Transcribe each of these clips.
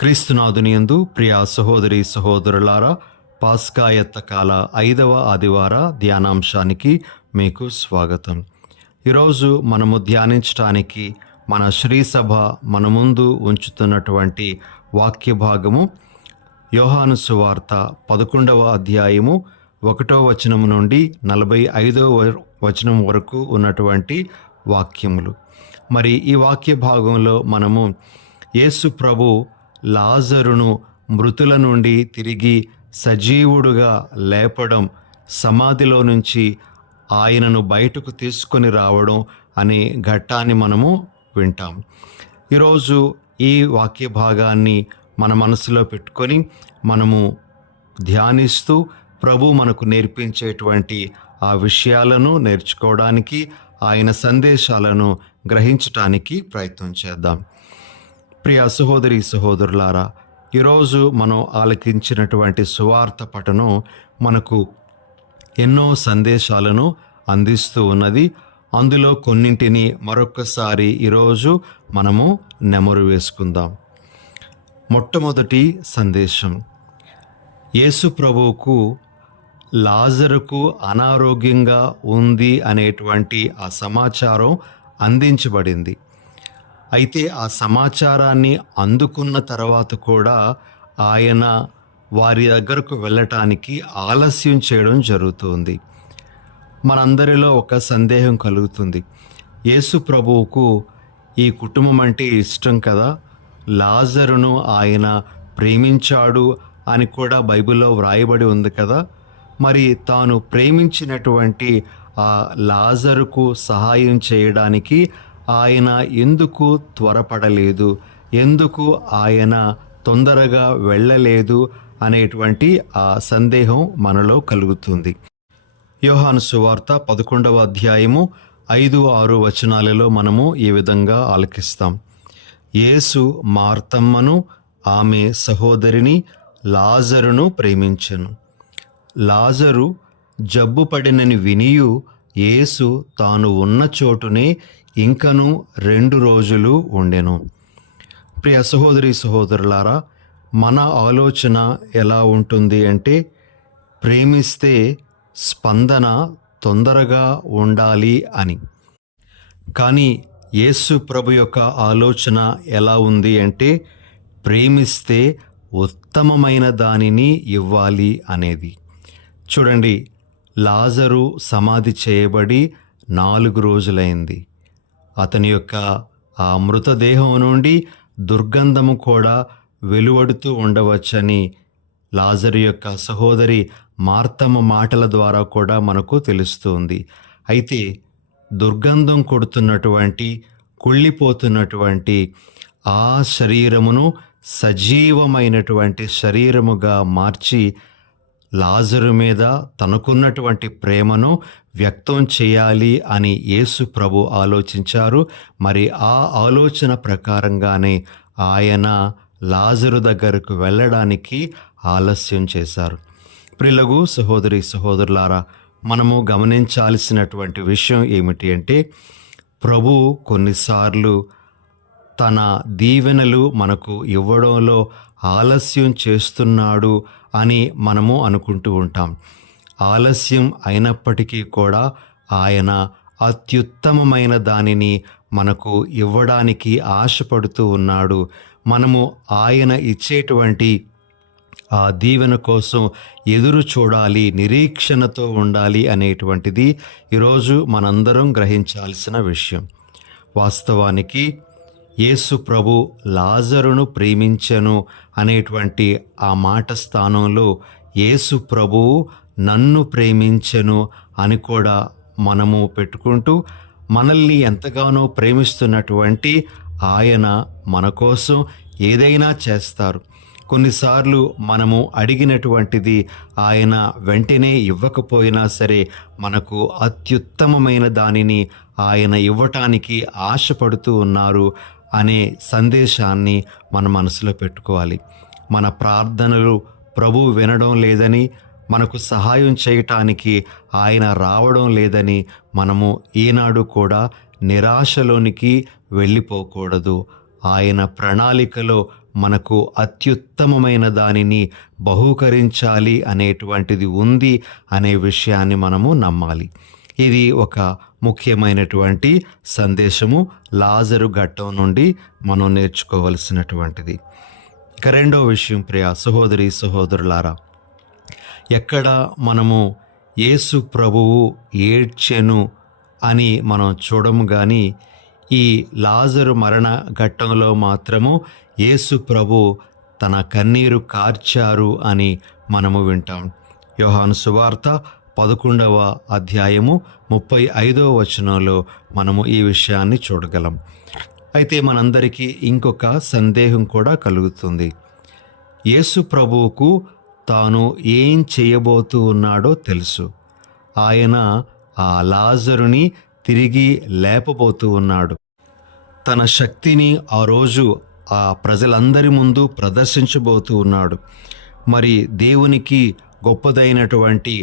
క్రీస్తునాథుని యందు ప్రియ సహోదరి సహోదరులారా, పాస్కాయత్త కాల 5వ ఆదివార ధ్యానాంశానికి మీకు స్వాగతం. ఈరోజు మనము ధ్యానించడానికి మన శ్రీసభ మన ముందు ఉంచుతున్నటువంటి వాక్య భాగము యోహాను సువార్త 11వ అధ్యాయము 1వ వచనం నుండి 45వ వచనం వరకు ఉన్నటువంటి వాక్యములు. మరి ఈ వాక్య భాగంలో మనము యేసు ప్రభు లాజరును మృతుల నుండి తిరిగి సజీవుడుగా లేపడం, సమాధిలో నుంచి ఆయనను బయటకు తీసుకొని రావడం అనే ఘట్టాన్ని మనము వింటాం. ఈరోజు ఈ వాక్య భాగాన్ని మన మనసులో పెట్టుకొని మనము ధ్యానిస్తూ ప్రభు మనకు నేర్పించేటువంటి ఆ విషయాలను నేర్చుకోవడానికి, ఆయన సందేశాలను గ్రహించటానికి ప్రయత్నం చేద్దాం. ప్రియ సహోదరి సహోదరులారా, ఈరోజు మనం ఆలకించినటువంటి సువార్త పఠనం మనకు ఎన్నో సందేశాలను అందిస్తూ ఉన్నది. అందులో కొన్నింటిని మరొక్కసారి ఈరోజు మనము నెమరు వేసుకుందాం. మొట్టమొదటి సందేశం, యేసు ప్రభువుకు లాజరుకు అనారోగ్యంగా ఉంది అనేటువంటి ఆ సమాచారం అందించబడింది. అయితే ఆ సమాచారాన్ని అందుకున్న తర్వాత కూడా ఆయన వారి దగ్గరకు వెళ్ళటానికి ఆలస్యం చేయడం జరుగుతుంది. మనందరిలో ఒక సందేహం కలుగుతుంది, యేసు ప్రభువుకు ఈ కుటుంబం అంటే ఇష్టం కదా, లాజరును ఆయన ప్రేమించాడు అని కూడా బైబిల్లో వ్రాయబడి ఉంది కదా, మరి తాను ప్రేమించినటువంటి ఆ లాజరుకు సహాయం చేయడానికి ఆయన ఎందుకు త్వరపడలేదు, ఎందుకు ఆయన తొందరగా వెళ్ళలేదు అనేటువంటి ఆ సందేహం మనలో కలుగుతుంది. యోహాను సువార్త 11వ అధ్యాయము 5-6 వచనాలలో మనము ఈ విధంగా ఆలకిస్తాం. యేసు మార్తమ్మను, ఆమె సహోదరిని లాజరును ప్రేమించెను. లాజరు జబ్బు పడినని వినియు యేసు తాను ఉన్న చోటునే ఇంకను 2 రోజులు ఉండెను. ప్రియ సహోదరి సహోదరులారా, మన ఆలోచన ఎలా ఉంటుంది అంటే, ప్రేమిస్తే స్పందన తొందరగా ఉండాలి అని. కానీ యేసు ప్రభు యొక్క ఆలోచన ఎలా ఉంది అంటే, ప్రేమిస్తే ఉత్తమమైన దానిని ఇవ్వాలి అనేది. చూడండి, లాజరు సమాధి చేయబడి 4 రోజులైంది. అతని యొక్క ఆ మృతదేహం నుండి దుర్గంధము కూడా వెలువడుతూ ఉండవచ్చని లాజరు యొక్క సహోదరి మార్తమ్మ మాటల ద్వారా కూడా మనకు తెలుస్తుంది. అయితే దుర్గంధం కొడుతున్నటువంటి, కుళ్ళిపోతున్నటువంటి ఆ శరీరమును సజీవమైనటువంటి శరీరముగా మార్చి లాజరు మీద తనకున్నటువంటి ప్రేమను వ్యక్తం చేయాలి అని యేసు ప్రభు ఆలోచించారు. మరి ఆ ఆలోచన ప్రకారంగానే ఆయన లాజరు దగ్గరకు వెళ్ళడానికి ఆలస్యం చేశారు. ప్రియులకు సహోదరి సహోదరులారా, మనము గమనించాల్సినటువంటి విషయం ఏమిటి అంటే, ప్రభు కొన్నిసార్లు తన దీవెనలు మనకు ఇవ్వడంలో ఆలస్యం చేస్తున్నాడు అని మనము అనుకుంటూ ఉంటాం. ఆలస్యం అయినప్పటికీ కూడా ఆయన అత్యుత్తమమైన దానిని మనకు ఇవ్వడానికి ఆశపడుతూ ఉన్నాడు. మనము ఆయన ఇచ్చేటువంటి ఆ దీవెన కోసం ఎదురు చూడాలి, నిరీక్షణతో ఉండాలి అనేటువంటిది ఈరోజు మనందరం గ్రహించాల్సిన విషయం. వాస్తవానికి యేసు ప్రభు లాజరును ప్రేమించెను అనేటువంటి ఆ మాట స్థానంలో యేసు ప్రభువు నన్ను ప్రేమించెను అని కూడా మనము పెట్టుకుంటూ, మనల్ని ఎంతగానో ప్రేమిస్తున్నటువంటి ఆయన మన కోసం ఏదైనా చేస్తారు. కొన్నిసార్లు మనము అడిగినటువంటిది ఆయన వెంటనే ఇవ్వకపోయినా సరే, మనకు అత్యుత్తమమైన దానిని ఆయన ఇవ్వటానికి ఆశపడుతూ ఉన్నారు అనే సందేశాన్ని మన మనసులో పెట్టుకోవాలి. మన ప్రార్థనలు ప్రభు వినడం లేదని, మనకు సహాయం చేయటానికి ఆయన రావడం లేదని మనము ఈనాడు కూడా నిరాశలోనికి వెళ్ళిపోకూడదు. ఆయన ప్రణాళికలో మనకు అత్యుత్తమమైన దానిని బహూకరించాలి అనేటువంటిది ఉంది అనే విషయాన్ని మనము నమ్మాలి. ఇది ఒక ముఖ్యమైనటువంటి సందేశము లాజరు ఘట్టం నుండి మనం నేర్చుకోవలసినటువంటిది. ఇక రెండో విషయం, ప్రియ సహోదరి సహోదరులారా, ఎక్కడ మనము యేసు ప్రభువు ఏడ్చెను అని మనం చూడము, కానీ ఈ లాజరు మరణ ఘట్టంలో మాత్రము యేసు ప్రభు తన కన్నీరు కార్చారు అని మనము వింటాం. యోహాను సువార్త 11వ అధ్యాయము 35వ వచనంలో మనము ఈ విషయాన్ని చూడగలం. అయితే మనందరికీ ఇంకొక సందేహం కూడా కలుగుతుంది. యేసు ప్రభువుకు తాను ఏం చేయబోతూ ఉన్నాడో తెలుసు. ఆయన ఆ లాజరుని తిరిగి లేపబోతూ ఉన్నాడు. తన శక్తిని ఆ రోజు ఆ ప్రజలందరి ముందు ప్రదర్శించబోతూ ఉన్నాడు. మరి దేవునికి గొప్పదైనటువంటి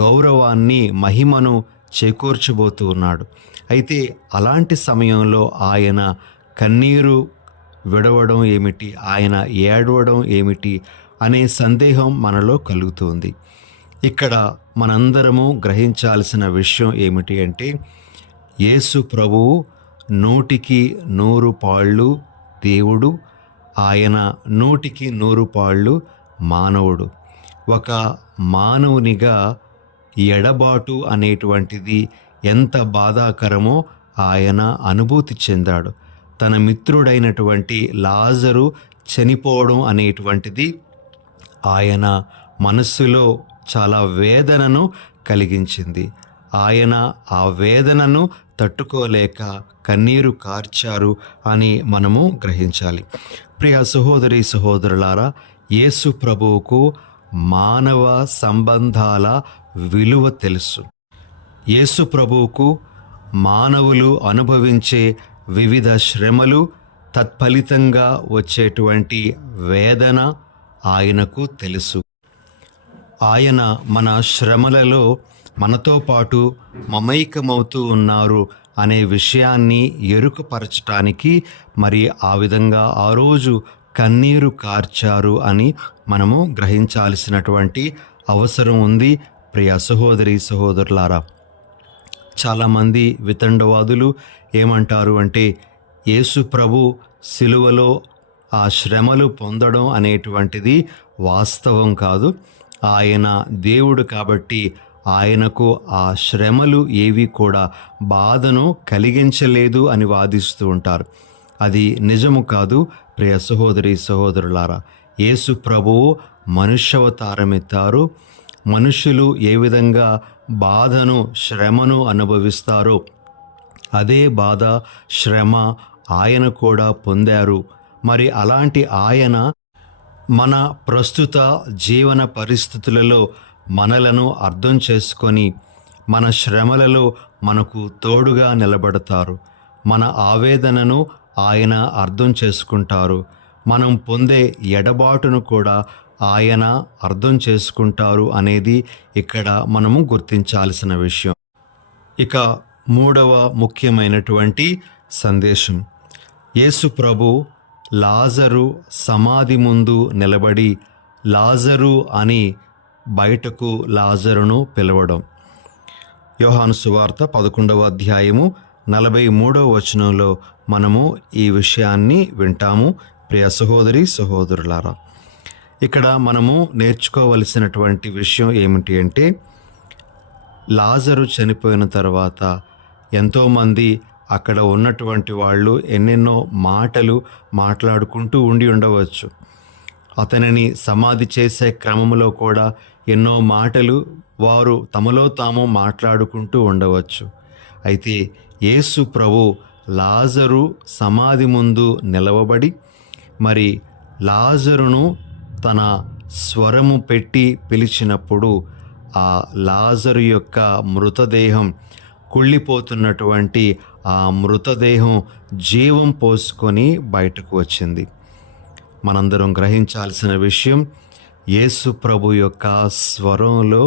గౌరవాన్ని, మహిమను చేకూర్చబోతూ ఉన్నాడు. అయితే అలాంటి సమయంలో ఆయన కన్నీరు విడవడం ఏమిటి, ఆయన ఏడవడం ఏమిటి అనే సందేహం మనలో కలుగుతుంది. ఇక్కడ మనందరము గ్రహించాల్సిన విషయం ఏమిటి అంటే, యేసు ప్రభువు 100కి 100 పాళ్ళు దేవుడు, ఆయన 100కి 100 పాళ్ళు మానవుడు. ఒక మానవునిగా ఎడబాటు అనేటువంటిది ఎంత బాధాకరమో ఆయన అనుభూతి చెందాడు. తన మిత్రుడైనటువంటి లాజరు చనిపోవడం అనేటువంటిది ఆయన మనస్సులో చాలా వేదనను కలిగించింది. ఆయన ఆ వేదనను తట్టుకోలేక కన్నీరు కార్చారు అని మనము గ్రహించాలి. ప్రియ సహోదరి సహోదరులారా, యేసు ప్రభువుకు మానవ సంబంధాల విలువ తెలుసు. యేసు ప్రభువుకు మానవులు అనుభవించే వివిధ శ్రమలు, తత్ఫలితంగా వచ్చేటువంటి వేదన ఆయనకు తెలుసు. ఆయన మన శ్రమలలో మనతో పాటు మమైకమవుతూ ఉన్నారు అనే విషయాన్ని ఎరుకపరచటానికి మరి ఆ విధంగా ఆ రోజు కన్నీరు కార్చారు అని మనము గ్రహించాల్సినటువంటి అవసరం ఉంది. ప్రియ సహోదరి సహోదరులారా, చాలామంది వితండవాదులు ఏమంటారు అంటే, యేసు ప్రభు సిలువలో ఆ శ్రమలు పొందడం అనేటువంటిది వాస్తవం కాదు. ఆయన దేవుడు కాబట్టి ఆయనకు ఆ శ్రమలు ఏవి కూడా బాధను కలిగించలేదు అని వాదిస్తూ ఉంటారు. అది నిజము కాదు. ప్రియ సహోదరి సహోదరులారా, యేసు ప్రభువు మనుష్యవతారం ఎత్తారు. మనుషులు ఏ విధంగా బాధను, శ్రమను అనుభవిస్తారో అదే బాధ, శ్రమ ఆయన కూడా పొందారు. మరి అలాంటి ఆయన మన ప్రస్తుత జీవన పరిస్థితులలో మనలను అర్థం చేసుకొని మన శ్రమలలో మనకు తోడుగా నిలబడతారు. మన ఆవేదనను ఆయన అర్థం చేసుకుంటారు. మనం పొందే ఎడబాటును కూడా ఆయన అర్థం చేసుకుంటారు అనేది ఇక్కడ మనము గుర్తించాల్సిన విషయం. ఇక మూడవ ముఖ్యమైనటువంటి సందేశం, యేసు ప్రభు లాజరు సమాధి ముందు నిలబడి లాజరు అని బయటకు లాజరును పిలవడం. యోహాను సువార్త 11వ అధ్యాయము 43వ వచనంలో మనము ఈ విషయాన్ని వింటాము. ప్రియ సహోదరి సహోదరులారా, ఇక్కడ మనము నేర్చుకోవలసినటువంటి విషయం ఏమిటి అంటే, లాజరు చనిపోయిన తర్వాత ఎంతోమంది అక్కడ ఉన్నటువంటి వాళ్ళు ఎన్నెన్నో మాటలు మాట్లాడుకుంటూ ఉండవచ్చు. అతనిని సమాధి చేసే క్రమంలో కూడా ఎన్నో మాటలు వారు తమలో తాము మాట్లాడుకుంటూ ఉండవచ్చు. అయితే యేసు ప్రభు లాజరు సమాధి ముందు నిలవబడి మరి లాజరును తన స్వరము పెట్టి పిలిచినప్పుడు ఆ లాజరు యొక్క మృతదేహం, కుళ్ళిపోతున్నటువంటి ఆ మృతదేహం జీవం పోసుకొని బయటకు వచ్చింది. మనందరం గ్రహించాల్సిన విషయం, యేసు ప్రభు యొక్క స్వరంలో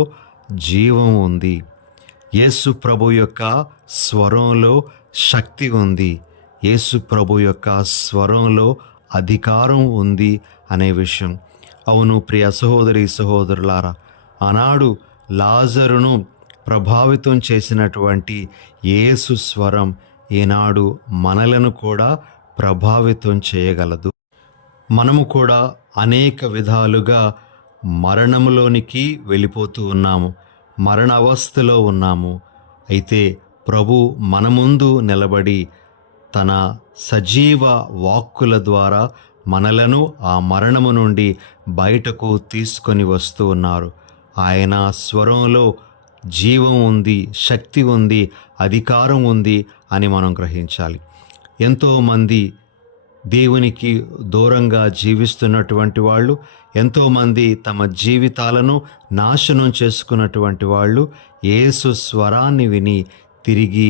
జీవం ఉంది. యేసు ప్రభు యొక్క స్వరంలో శక్తి ఉంది. యేసు ప్రభు యొక్క స్వరంలో అధికారం ఉంది అనే విషయం. అవును ప్రియ సహోదరి సహోదరులారా, ఆనాడు లాజరును ప్రభావితం చేసినటువంటి యేసు స్వరం ఈనాడు మనలను కూడా ప్రభావితం చేయగలదు. మనము కూడా అనేక విధాలుగా మరణంలోనికి వెళ్ళిపోతూ ఉన్నాము, మరణ అవస్థలో ఉన్నాము. అయితే ప్రభు మన ముందు నిలబడి తన సజీవ వాక్కుల ద్వారా మనలను ఆ మరణము నుండి బయటకు తీసుకొని వస్తూ ఉన్నారు. ఆయన స్వరంలో జీవం ఉంది, శక్తి ఉంది, అధికారం ఉంది అని మనం గ్రహించాలి. ఎంతోమంది దేవునికి దూరంగా జీవిస్తున్నటువంటి వాళ్ళు, ఎంతోమంది తమ జీవితాలను నాశనం చేసుకున్నటువంటి వాళ్ళు యేసు స్వరాన్ని విని తిరిగి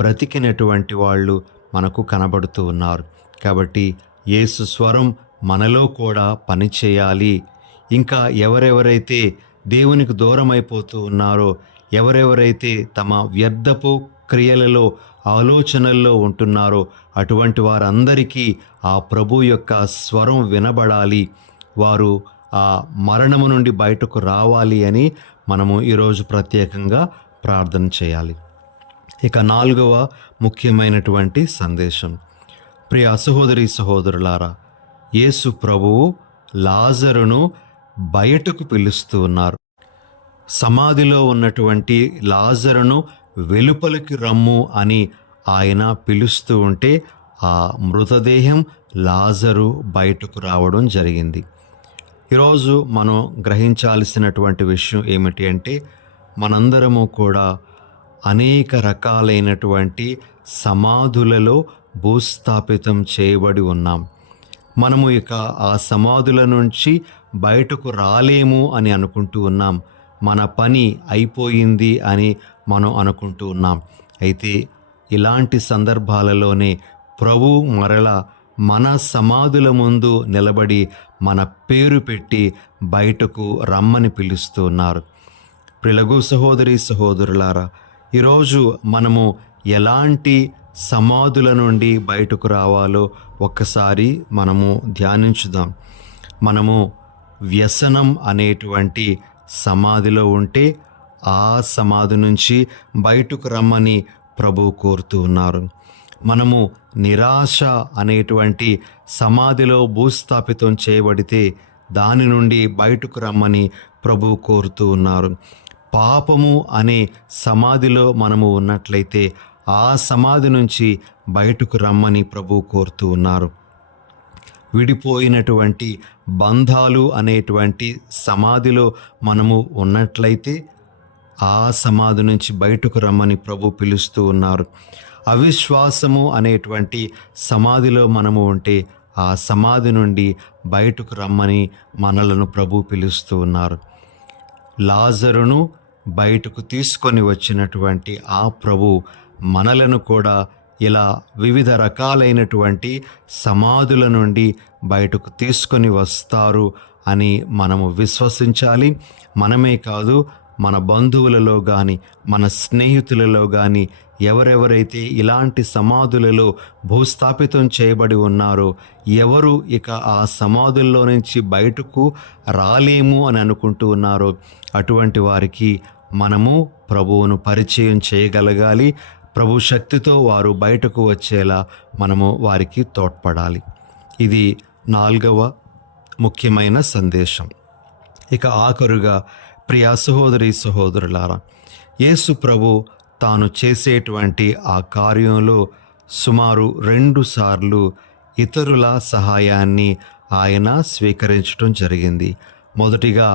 బ్రతికినటువంటి వాళ్ళు మనకు కనబడుతూ ఉన్నారు. కాబట్టి యేసు స్వరం మనలో కూడా పనిచేయాలి. ఇంకా ఎవరెవరైతే దేవునికి దూరం అయిపోతూ ఉన్నారో, ఎవరెవరైతే తమ వ్యర్థపు క్రియలలో ఆలోచనల్లో ఉంటున్నారో అటువంటి వారందరికీ ఆ ప్రభు యొక్క స్వరం వినబడాలి, వారు ఆ మరణము నుండి బయటకు రావాలి అని మనము ఈరోజు ప్రత్యేకంగా ప్రార్థన చేయాలి. ఇక 4వ ముఖ్యమైనటువంటి సందేశం, ప్రియ సహోదరి సహోదరులారా, యేసు ప్రభువు లాజరును బయటకు పిలుస్తూ ఉన్నారు. సమాధిలో ఉన్నటువంటి లాజరును వెలుపలికి రమ్ము అని ఆయన పిలుస్తూ ఉంటే ఆ మృతదేహం లాజరు బయటకు రావడం జరిగింది. ఈరోజు మనం గ్రహించాల్సినటువంటి విషయం ఏమిటి అంటే, మనందరము కూడా అనేక రకాలైనటువంటి సమాధులలో భూస్థాపితం చేయబడి ఉన్నాం. మనము ఇక ఆ సమాధుల నుంచి బయటకు రాలేము అని అనుకుంటూ ఉన్నాం. మన పని అయిపోయింది అని మనం అనుకుంటూ ఉన్నాం. అయితే ఇలాంటి సందర్భాలలోనే ప్రభు మరల మన సమాధుల ముందు నిలబడి మన పేరు పెట్టి బయటకు రమ్మని పిలుస్తూ ఉన్నారు. ప్రిలగు సహోదరి సహోదరులారా, ఈరోజు మనము ఎలాంటి సమాధుల నుండి బయటకు రావాలో ఒక్కసారి మనము ధ్యానించుదాం. మనము వ్యసనం అనేటువంటి సమాధిలో ఉంటే ఆ సమాధి నుంచి బయటకు రమ్మని ప్రభు కోరుతూ ఉన్నారు. మనము నిరాశ అనేటువంటి సమాధిలో భూస్థాపితం చేయబడితే దాని నుండి బయటకు రమ్మని ప్రభు కోరుతూ ఉన్నారు. పాపము అనే సమాధిలో మనము ఉన్నట్లయితే ఆ సమాధి నుంచి బయటకు రమ్మని ప్రభు కోరుతూ ఉన్నారు. విడిపోయినటువంటి బంధాలు అనేటువంటి సమాధిలో మనము ఉన్నట్లయితే ఆ సమాధి నుంచి బయటకు రమ్మని ప్రభు పిలుస్తూ ఉన్నారు. అవిశ్వాసము అనేటువంటి సమాధిలో మనము ఉంటే ఆ సమాధి నుండి బయటకు రమ్మని మనలను ప్రభు పిలుస్తూ ఉన్నారు. లాజరును బయటకు తీసుకొని వచ్చినటువంటి ఆ ప్రభు మనలను కూడా ఇలా వివిధ రకాలైనటువంటి సమాధుల నుండి బయటకు తీసుకొని వస్తారు అని మనము విశ్వసించాలి. మనమే కాదు, మన బంధువులలో కానీ మన స్నేహితులలో కానీ ఎవరెవరైతే ఇలాంటి సమాధులలో భూస్థాపితం చేయబడి ఉన్నారో, ఎవరు ఇక ఆ సమాధుల్లో నుంచి బయటకు రాలేము అని అనుకుంటూ ఉన్నారో అటువంటి వారికి మనము ప్రభువును పరిచయం చేయగలగాలి. ప్రభు శక్తితో వారు బయటకు వచ్చేలా మనము వారికి తోడ్పడాలి. ఇది 4వ ముఖ్యమైన సందేశం. ఇక ఆఖరుగా ప్రియ సహోదరి సహోదరులారా, యేసు ప్రభు తాను చేసేటువంటి ఆ కార్యంలో సుమారు 2 సార్లు ఇతరుల సహాయాన్ని ఆయన స్వీకరించడం జరిగింది. మొదటిగా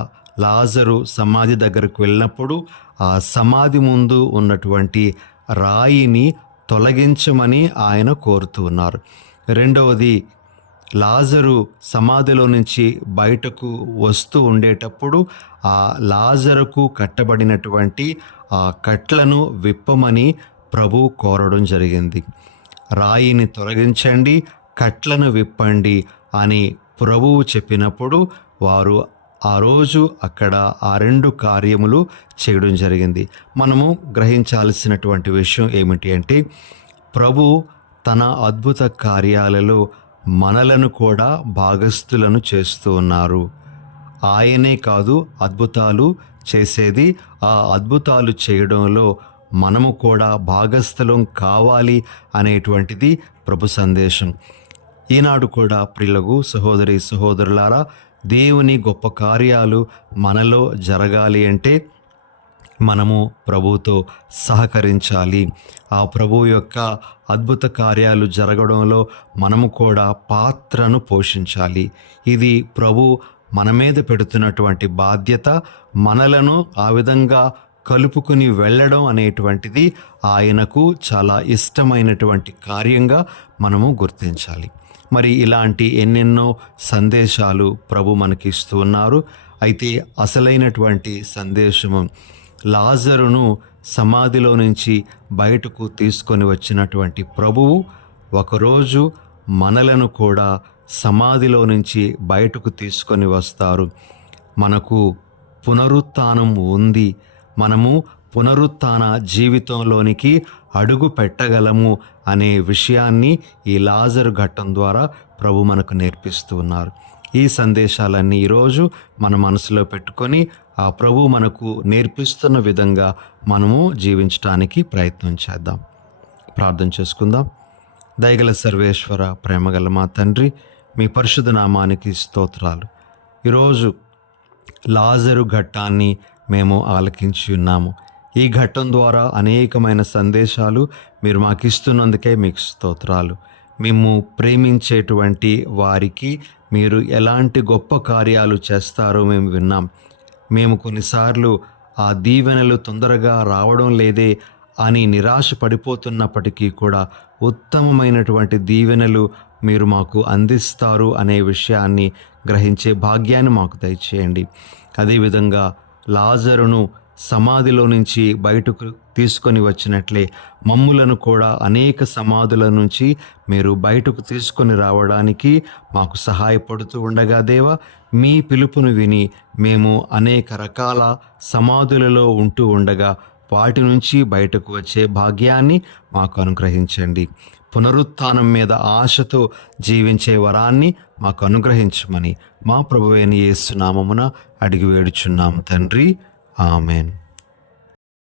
లాజరు సమాధి దగ్గరకు వెళ్ళినప్పుడు ఆ సమాధి ముందు ఉన్నటువంటి రాయిని తొలగించమని ఆయన కోరుతూ ఉన్నారు. రెండవది, లాజరు సమాధిలో నుంచి బయటకు వస్తూ ఉండేటప్పుడు ఆ లాజరుకు కట్టబడినటువంటి ఆ కట్లను విప్పమని ప్రభు కోరడం జరిగింది. రాయిని తొలగించండి, కట్లను విప్పండి అని ప్రభువు చెప్పినప్పుడు వారు ఆ రోజు అక్కడ ఆ 2 కార్యములు చేయడం జరిగింది. మనము గ్రహించాల్సినటువంటి విషయం ఏమిటి అంటే, ప్రభు తన అద్భుత కార్యాలలో మనలను కూడా భాగస్థులను చేస్తూ ఉన్నారు. ఆయనే కాదు అద్భుతాలు చేసేది, ఆ అద్భుతాలు చేయడంలో మనము కూడా భాగస్థలం కావాలి అనేటువంటిది ప్రభు సందేశం. ఈనాడు కూడా ప్రియులకు సహోదరి సహోదరులారా, దేవుని గొప్ప కార్యాలు మనలో జరగాలి అంటే మనము ప్రభువుతో సహకరించాలి. ఆ ప్రభువు యొక్క అద్భుత కార్యాలు జరగడంలో మనము కూడా పాత్రను పోషించాలి. ఇది ప్రభు మన మీద పెడుతున్నటువంటి బాధ్యత. మనలను ఆ విధంగా కలుపుకుని వెళ్ళడం అనేటువంటిది ఆయనకు చాలా ఇష్టమైనటువంటి కార్యంగా మనము గుర్తించాలి. మరి ఇలాంటి ఎన్నెన్నో సందేశాలు ప్రభు మనకి ఇస్తూ ఉన్నారు. అయితే అసలైనటువంటి సందేశము లాజరును సమాధిలో నుంచి బయటకు తీసుకొని వచ్చినటువంటి ప్రభువు ఒకరోజు మనలను కూడా సమాధిలో నుంచి బయటకు తీసుకొని వస్తారు. మనకు పునరుత్థానం ఉంది. మనము పునరుత్థాన జీవితంలోనికి అడుగు పెట్టగలము అనే విషయాన్ని ఈ లాజరు ఘట్టం ద్వారా ప్రభు మనకు నేర్పిస్తూ ఉన్నారు. ఈ సందేశాలన్నీ ఈరోజు మన మనసులో పెట్టుకొని ఆ ప్రభు మనకు నేర్పిస్తున్న విధంగా మనము జీవించడానికి ప్రయత్నం చేద్దాం. ప్రార్థన చేసుకుందాం. దయగల సర్వేశ్వర, ప్రేమగల మా తండ్రి, మీ పరిశుద్ధ నామానికి స్తోత్రాలు. ఈరోజు లాజరు ఘట్టాన్ని మేము ఆలకించి ఉన్నాము. ఈ ఘట్టం ద్వారా అనేకమైన సందేశాలు మీరు మాకు ఇస్తున్నందుకే మీకు స్తోత్రాలు. మేము ప్రేమించేటువంటి వారికి మీరు ఎలాంటి గొప్ప కార్యాలు చేస్తారో మేము విన్నాం. మేము కొన్నిసార్లు ఆ దీవెనలు తొందరగా రావడం లేదే అని నిరాశ పడిపోతున్నప్పటికీ కూడా ఉత్తమమైనటువంటి దీవెనలు మీరు మాకు అందిస్తారు అనే విషయాన్ని గ్రహించే భాగ్యాన్ని మాకు దయచేయండి. అదేవిధంగా లాజరును సమాధిలో నుంచి బయటకు తీసుకొని వచ్చినట్లే మమ్ములను కూడా అనేక సమాధుల నుంచి మీరు బయటకు తీసుకొని రావడానికి మాకు సహాయపడుతూ ఉండగా దేవా, మీ పిలుపును విని మేము అనేక రకాల సమాధులలో ఉంటూ ఉండగా వాటి నుంచి బయటకు వచ్చే భాగ్యాన్ని మాకు అనుగ్రహించండి. పునరుత్థానం మీద ఆశతో జీవించే వరాన్ని మాకు అనుగ్రహించమని మా ప్రభువైన యేసు నామమున అడిగి వేడుచున్నాము తండ్రి. ఆమెన్.